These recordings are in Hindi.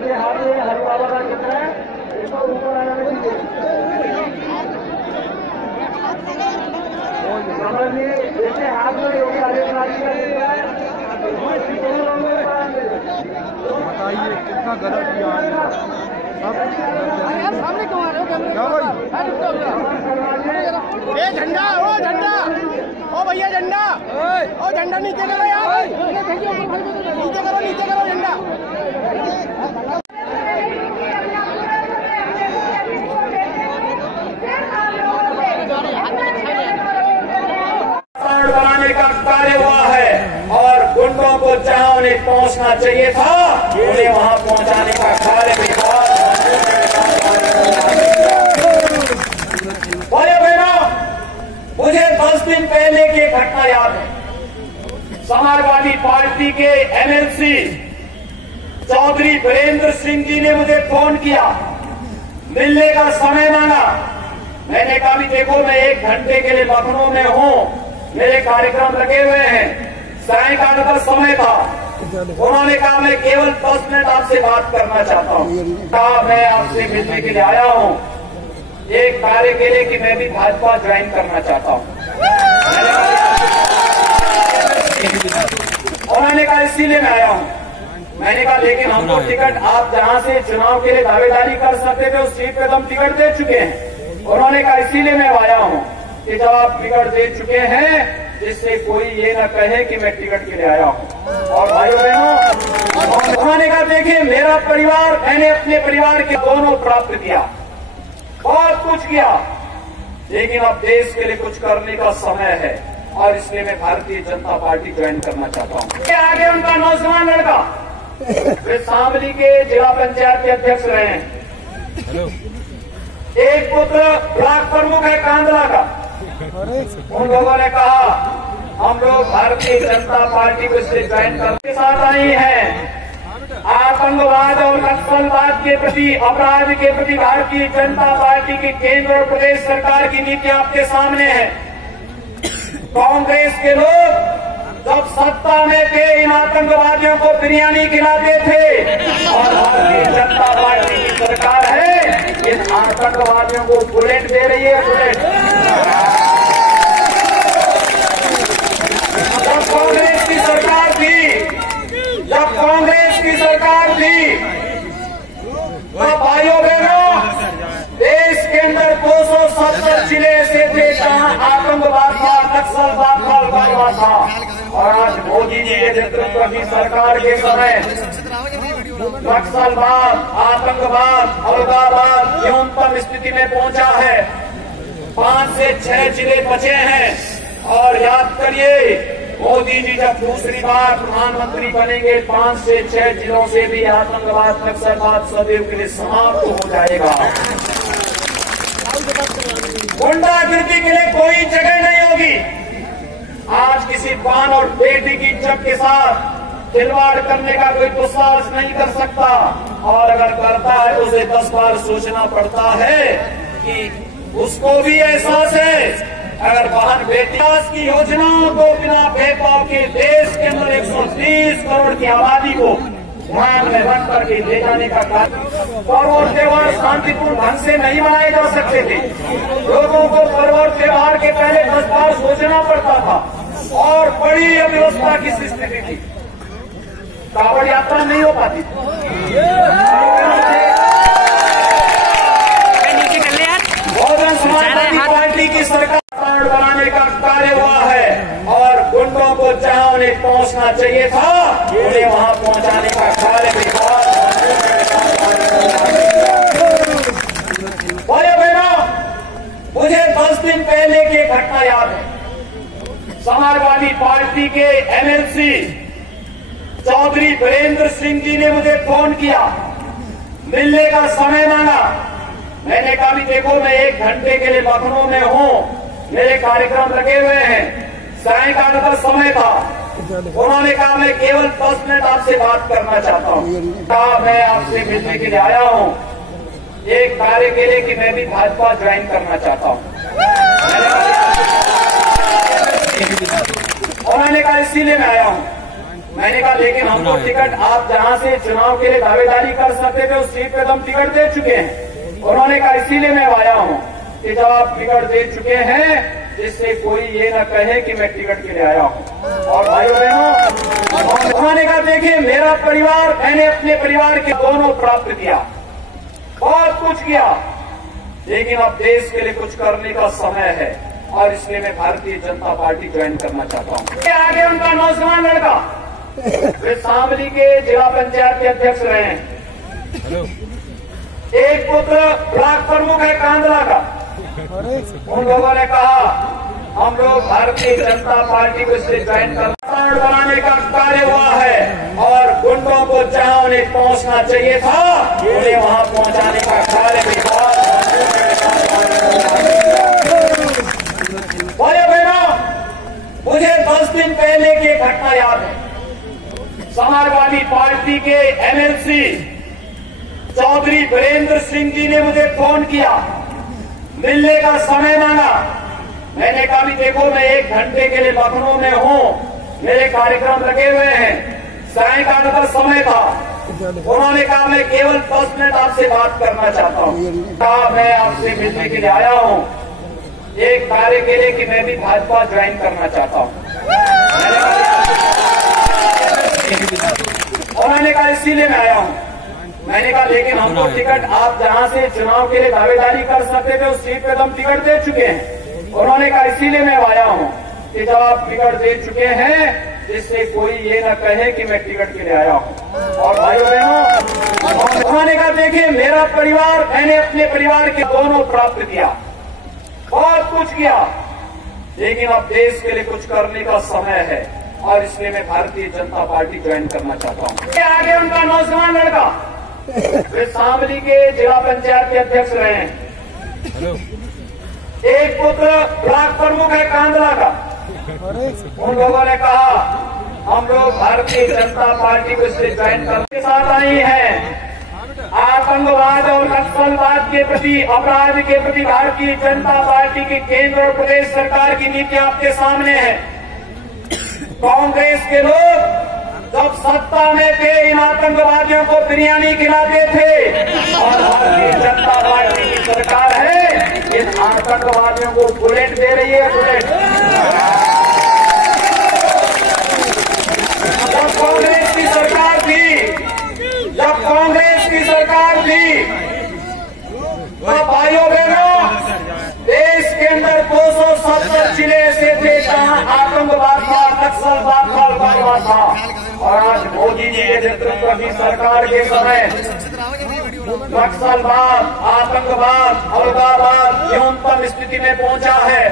जैसे हाथ में हरि बाबा का चित्र है, इसको ऊपर आने में समझिए। जैसे हाथ में योगी आदित्यनाथ जी का चित्र है, बताइए कितना गलत किया सामने क्यों आ रहे हो? क्या भाई? झंडा, ओ झंडा, ओ भैया झंडा, ओ झंडा नीचे करो यार, नीचे करो झंडा। बनाने का कार्य हुआ है और गुंडों को जहां उन्हें पहुंचना चाहिए था उन्हें वहां पहुंचाने का कार्य भी हुआ। मुझे 10 दिन पहले की घटना याद है। समाजवादी पार्टी के एमएलसी चौधरी वीरेंद्र सिंह जी ने मुझे फोन किया, मिलने का समय मांगा। मैंने कहा भी देखो मैं 1 घंटे के लिए लखनऊ में हूं, मेरे कार्यक्रम लगे हुए हैं, सायंकाल का समय था। उन्होंने कहा मैं केवल 10 मिनट आपसे बात करना चाहता हूं। कहा मैं आपसे मिलने के लिए आया हूं एक कार्य के लिए कि मैं भी भाजपा ज्वाइन करना चाहता हूं। उन्होंने कहा इसीलिए मैं आया हूं। मैंने कहा लेकिन हमको टिकट आप जहां से चुनाव के लिए दावेदारी कर सकते थे उस सीट पे तो हम टिकट दे चुके हैं। उन्होंने कहा इसीलिए मैं आया हूं कि जब आप टिकट दे चुके हैं जिससे कोई ये न कहे कि मैं टिकट के लिए आया हूं। और भाइयों बहनों, उन्होंने कहा देखिए मेरा परिवार, मैंने अपने परिवार के दोनों प्राप्त किया, बहुत कुछ किया, लेकिन अब देश के लिए कुछ करने का समय है और इसलिए मैं भारतीय जनता पार्टी ज्वाइन करना चाहता हूं। आगे उनका नौजवान लड़का वे शामली के जिला पंचायत के अध्यक्ष रहे हैं। एक पुत्र ब्लॉक प्रमुख है कांदला का। उन लोगों ने कहा हम लोग भारतीय जनता पार्टी को इसलिए ज्वाइन करने के साथ आई हैं। आतंकवाद और नक्सलवाद के प्रति, अपराध के प्रति भारतीय जनता पार्टी की केंद्र और प्रदेश सरकार की नीति आपके सामने है। कांग्रेस के लोग जब सत्ता में थे इन आतंकवादियों को बिरयानी खिलाते थे और भारतीय जनता पार्टी की सरकार है इन आतंकवादियों को बुलेट दे रही है। बुलेट जब कांग्रेस की सरकार थी तो भाइयों बहनों देश के अंदर 270 जिले ऐसे थे जहां आतंकवाद था, नक्सलवाद था, उग्रवाद था। और आज मोदी जी के नेतृत्व की सरकार के समय नक्सलवाद, आतंकवाद, अलगाववाद न्यूनतम स्थिति में पहुंचा है। 5 से 6 जिले बचे हैं और याद करिए मोदी जी जब दूसरी बार प्रधानमंत्री बनेंगे 5 से 6 जिलों से भी आतंकवाद, नक्सलवाद सदैव के लिए समाप्त हो जाएगा। गुंडागिर्दी के लिए कोई जगह नहीं होगी। आज किसी पान और बेटी की इज्जत के साथ खिलवाड़ करने का कोई दुस्साहस नहीं कर सकता और अगर करता है तो उसे 10 बार सोचना पड़ता है कि उसको भी एहसास है अगर बहन बेटी की योजनाओं को बिना भेदभाव के देश के अंदर 130 करोड़ की आबादी को ध्यान में रख करके ले जाने का कार्य। पर्व और त्योहार शांतिपूर्ण ढंग से नहीं मनाए जा सकते थे। लोगों को पर्व और त्योहार के पहले 10 बार सोचना पड़ता था और बड़ी अव्यवस्था की स्थिति थी। कांवड़ यात्रा नहीं हो पाती। बहुजन समाजवादी पार्टी की सरकार बनाने का कार्य हुआ है और गुंडों को जहां उन्हें पहुंचना चाहिए था उन्हें वहां पहुंचाने का कार्य भी हुआ। भाइयों बहनों, मुझे 10 दिन पहले की घटना याद है। समाजवादी पार्टी के एमएलसी चौधरी वीरेंद्र सिंह जी ने मुझे फोन किया, मिलने का समय मांगा। मैंने कहा भी देखो मैं 1 घंटे के लिए लखनऊ में हूं, मेरे कार्यक्रम लगे हुए हैं, सायंकाल का समय था। उन्होंने कहा मैं केवल 10 मिनट आपसे बात करना चाहता हूं। कहा मैं आपसे मिलने के लिए आया हूं एक कार्य के लिए कि मैं भी भाजपा ज्वाइन करना चाहता हूं। उन्होंने कहा इसीलिए मैं आया हूं। मैंने कहा लेकिन हमको टिकट आप जहां से चुनाव के लिए दावेदारी कर सकते थे उस सीट पे तो हम टिकट दे चुके हैं। उन्होंने कहा इसीलिए मैं आया हूं कि जब आप टिकट दे चुके हैं जिससे कोई ये न कहे कि मैं टिकट के लिए आया हूं। और भाइयों बहनों, उन्होंने कहा देखिए मेरा परिवार, मैंने अपने परिवार के दोनों प्राप्त किया, बहुत कुछ किया, लेकिन अब देश के लिए कुछ करने का समय है और इसलिए मैं भारतीय जनता पार्टी ज्वाइन करना चाहता हूं। आगे उनका नौजवान लड़का वे शामली के जिला पंचायत के अध्यक्ष रहे हैं, एक पुत्र ब्लॉक प्रमुख है कांदला का। उन लोगों ने कहा हम लोग भारतीय जनता पार्टी को इसलिए ज्वाइन करना बनाने का कार्य हुआ है और गुंडों को जहां उन्हें पहुंचना चाहिए था उन्हें वहां पहुंचाने का कार्य भी हुआ। भाइयों बहनों, मुझे 10 दिन पहले की घटना याद है। समाजवादी पार्टी के एमएलसी चौधरी वीरेंद्र सिंह जी ने मुझे फोन किया, मिलने का समय मांगा। मैंने कहा भी देखो मैं 1 घंटे के लिए लखनऊ में हूं, मेरे कार्यक्रम लगे हुए हैं, सायंकाल का समय था। उन्होंने कहा मैं केवल 10 मिनट आपसे बात करना चाहता हूं। कहा मैं आपसे मिलने के लिए आया हूं एक कार्य के लिए कि मैं भी भाजपा ज्वाइन करना चाहता हूं। उन्होंने कहा इसीलिए मैं आया हूं। मैंने कहा लेकिन हमको टिकट आप जहां से चुनाव के लिए दावेदारी कर सकते थे उस सीट पे तो हम टिकट दे चुके हैं। उन्होंने कहा इसीलिए मैं आया हूं कि जब आप टिकट दे चुके हैं जिससे कोई ये न कहे कि मैं टिकट के लिए आया हूं। और भाइयों बहनों, उन्होंने कहा देखिए मेरा परिवार, मैंने अपने परिवार के दोनों प्राप्त किया, बहुत कुछ किया, लेकिन अब देश के लिए कुछ करने का समय है और इसलिए मैं भारतीय जनता पार्टी ज्वाइन करना चाहता हूं। आगे उनका नौजवान लड़का वे शामली के जिला पंचायत के अध्यक्ष रहे हैं, एक पुत्र ब्लॉक प्रमुख है कांदला का। उन लोगों ने कहा हम लोग भारतीय जनता पार्टी को इसलिए ज्वाइन करने के साथ आई हैं। आतंकवाद और नक्सलवाद के प्रति, अपराध के प्रति भारतीय जनता पार्टी की केंद्र और प्रदेश सरकार की नीति आपके सामने है। कांग्रेस के लोग जब सत्ता में थे इन आतंकवादियों को बिरयानी खिलाते थे और भारतीय जनता पार्टी की सरकार है इन आतंकवादियों को बुलेट दे रही है, बुलेट। जब कांग्रेस की सरकार थी तो भाइयों बहनों देश के अंदर 270 जिले ऐसे थे जहां आतंकवाद का, नक्सलवाद का उग्रवाद था। और आज मोदी जी के नेतृत्व की सरकार के समय नक्सलवाद, आतंकवाद, अलगाववाद न्यूनतम स्थिति में पहुंचा है।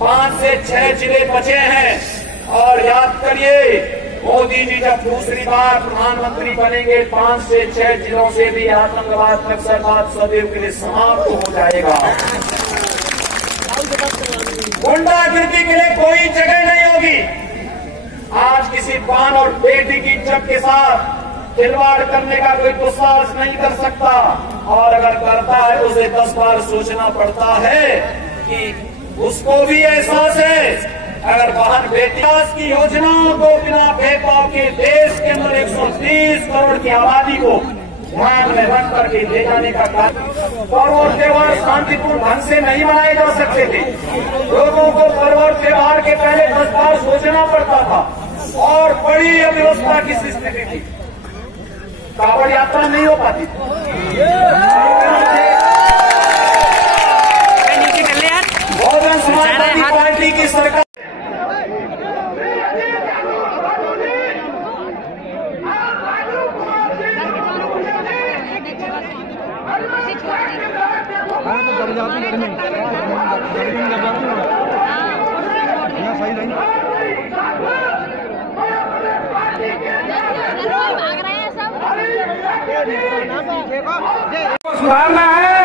5 से 6 जिले बचे हैं और याद करिए मोदी जी जब दूसरी बार प्रधानमंत्री बनेंगे 5 से 6 जिलों से भी आतंकवाद, नक्सलवाद सदैव के लिए समाप्त हो जाएगा। गुंडागिर्दी के लिए कोई जगह नहीं होगी। आज किसी पान और बेटी की इज्जत के साथ खिलवाड़ करने का कोई दुस्साहस नहीं कर सकता और अगर करता है तो उसे 10 बार सोचना पड़ता है कि उसको भी एहसास है अगर बहन बेटी की योजनाओं को बिना भेदभाव के देश के अंदर 130 करोड़ की आबादी को ध्यान में रख करके ले जाने का कार्य। पर्व और त्योहार शांतिपूर्ण ढंग से नहीं मनाए जा सकते थे। लोगों को पर्व और त्योहार के पहले 10 बार सोचना पड़ता था और बड़ी अव्यवस्था की स्थिति थी, कांवड़ यात्रा नहीं हो पाती थी। बहुजन समाजवादी पार्टी की सरकार सुधारना है।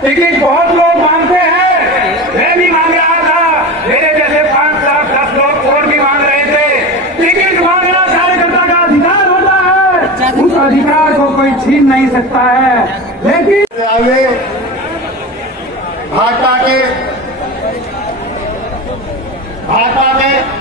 टिकट बहुत लोग मांगते हैं, मैं भी मांग रहा था, मेरे जैसे 5-10 लोग और भी मांग रहे थे। टिकट मांगना कार्यकर्ता का अधिकार होता है, उस अधिकार को कोई छीन नहीं सकता है। लेकिन आगे भाजपा में